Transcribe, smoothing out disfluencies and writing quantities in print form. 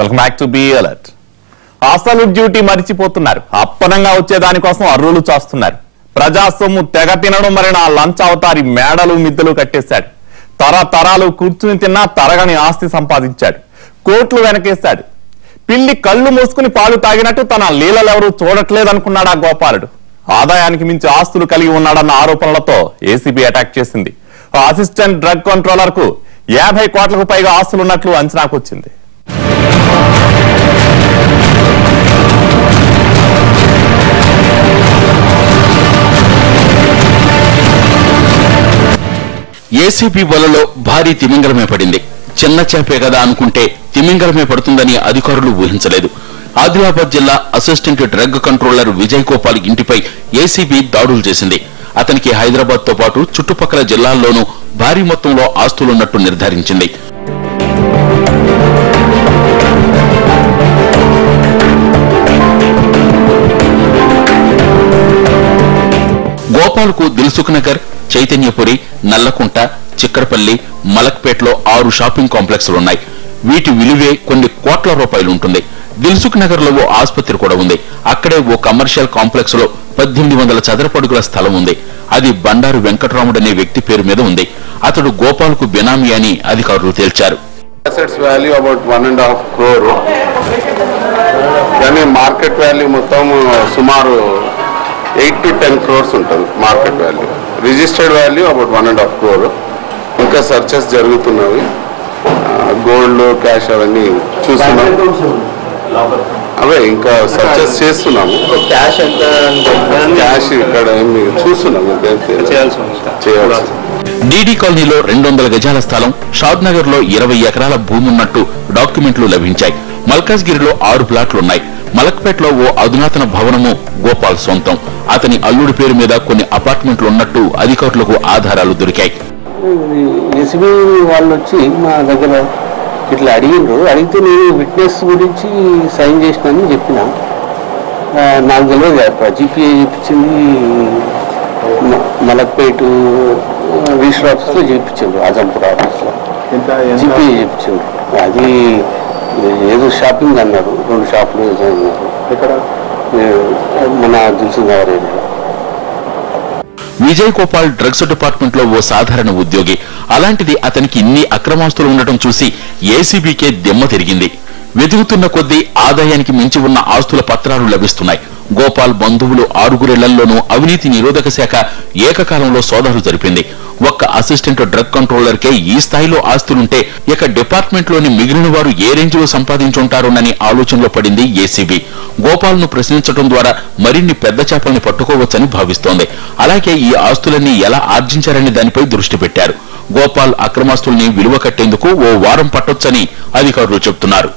Welcome back to be alert. అసలు duty మరిచిపోతున్నారు. అప్పనంగా వచ్చే దానికోసం అర్రులు చాస్తున్నారు. ప్రజా సొమ్ము తెగ తినడం మరి నా లంచ్ అవతారి మేడలు మిద్దెలు కట్టేశాడు. తరతరాలు కూర్చుని తిన్నా తరగని ఆస్తి సంపాదించాడు. కోట్లు వెనకేశాడు. పిల్లి కళ్ళు మూసుకుని పాలు తాగినట్టు తన లీలలెవరూ చూడట్లేదనుకున్నాడా గోపాలుడు. ఆదాయానికి మించి ఆస్తులు కలిగి ఉన్నాడన్న ఆరోపణలతో ఏసీబీ అటాక్ చేసింది. అసిస్టెంట్ డ్రగ్ కంట్రోలర్ కు 50 కోట్లకు పైగా ఆస్తులున్నట్లు అంచనాకొచ్చింది. ఏసీబీ వలలో భారీ తిమింగలమే పడింది. చిన్న చేపే కదా అనుకుంటే తిమింగలమే పడుతుందని అధికారులు ఊహించలేదు. ఆదిలాబాద్ జిల్లా assistant drug controller Vijay Gopal ఇంటిపై ఏసీబీ దాడులు చేసింది. అతనికి హైదరాబాద్ తో పాటు చుట్టుపక్కల జిల్లాల్లోనూ భారీ మొత్తంలో ఆస్తులున్నట్టు నిర్ధారించింది. గోపాల్ కు దిల్సుఖ్ నగర్, చైతన్యపురి, నల్లకుంట, చిక్కడపల్లి, మలక్పేట్లో 6 షాపింగ్ కాంప్లెక్స్లున్నాయి. వీటి విలువే కొన్ని కోట్ల రూపాయలు ఉంటుంది. దిల్సుఖ్ నగర్ లో ఓ ఆసుపత్రి కూడా ఉంది. అక్కడే ఓ కమర్షియల్ కాంప్లెక్స్ లో 1800 చదరపడుగుల స్థలం ఉంది. అది బండారు వెంకటరాముడు అనే వ్యక్తి పేరు మీద ఉంది. అతడు గోపాల్ కు బినామీ అని అధికారులు తేల్చారు. మార్కెట్ వాల్యూ మొత్తం సుమారు 8 to 10 crores ఉంటుంది. Market value, registered value about 1.5 crore. ఇంకా సర్చెస్ జరుగుతున్నవి. గోల్డ్, క్యాష్ అవన్నీ చూస్తున్నాం. అవే ఇంకా సర్చెస్ చేస్తున్నాము. క్యాష్ ఇక్కడ చూస్తున్నాము. చేయాల్సి డీడీ కాలనీలో 200 గజాల స్థలం, షాద్ నగర్ లో 20 ఎకరాల భూమి ఉన్నట్టు డాక్యుమెంట్లు లభించాయి. మల్కాజ్గిరిలో 6 ప్లాట్లున్నాయి. మలక్పేట్లో ఓ అధునాతన భవనము గోపాల్ సొంతం. అతని అల్లుడి పేరు మీద కొన్ని అపార్ట్మెంట్లు ఉన్నట్టు అధికారులకు ఆధారాలు దొరికాయి. ఎస్బీ వాళ్ళు వచ్చి మా దగ్గర ఇట్లా అడిగితే నేను విట్నెస్ గురించి సైన్ చేసినానని చెప్పిన. నాకు తెలియదు, జీపీఏ చెప్పించింది మలక్పేట రిజిస్టర్ ఆఫీస్లో చేయించింది, ఆజంపూర్ ఆఫీస్లో జీపీఏ చెప్పించింది. అది ఏదో షాపింగ్ అన్నారు, 2 షాపులు ఏదో అన్నారు. ఇక్కడ మన దిల్సుఖ్ నగర్ ఏరియాలో. విజయ్ గోపాల్ డ్రగ్స్ డిపార్ట్మెంట్ లో ఓ సాధారణ ఉద్యోగి. అలాంటిది అతనికి ఇన్ని అక్రమాస్తులు ఉండటం చూసి ఏసీబీకే దిమ్మ తిరిగింది. వెతుకుతున్న కొద్దీ ఆదాయానికి మించి ఉన్న ఆస్తుల పత్రాలు లభిస్తున్నాయి. గోపాల్ బంధువులు 6 అవినీతి నిరోధక శాఖ ఏకకాలంలో సోదాలు జరిపింది. ఒక్క అసిస్టెంట్ డ్రగ్ కంట్రోలర్ కే ఈ స్థాయిలో ఆస్తులుంటే ఇక డిపార్ట్మెంట్ లోని మిగిలిన వారు ఏ రేంజ్ లో సంపాదించుంటారోనని ఆలోచనలో పడింది ఏసీబీ. గోపాల్ ను ప్రశ్నించడం ద్వారా మరిన్ని పెద్ద చేపల్ని పట్టుకోవచ్చని భావిస్తోంది. అలాగే ఈ ఆస్తులన్నీ ఎలా ఆర్జించారనే దానిపై దృష్టి పెట్టారు. గోపాల్ అక్రమాస్తుల్ని విలువ కట్టేందుకు ఓ వారం పట్టొచ్చని అధికారులు చెబుతున్నారు.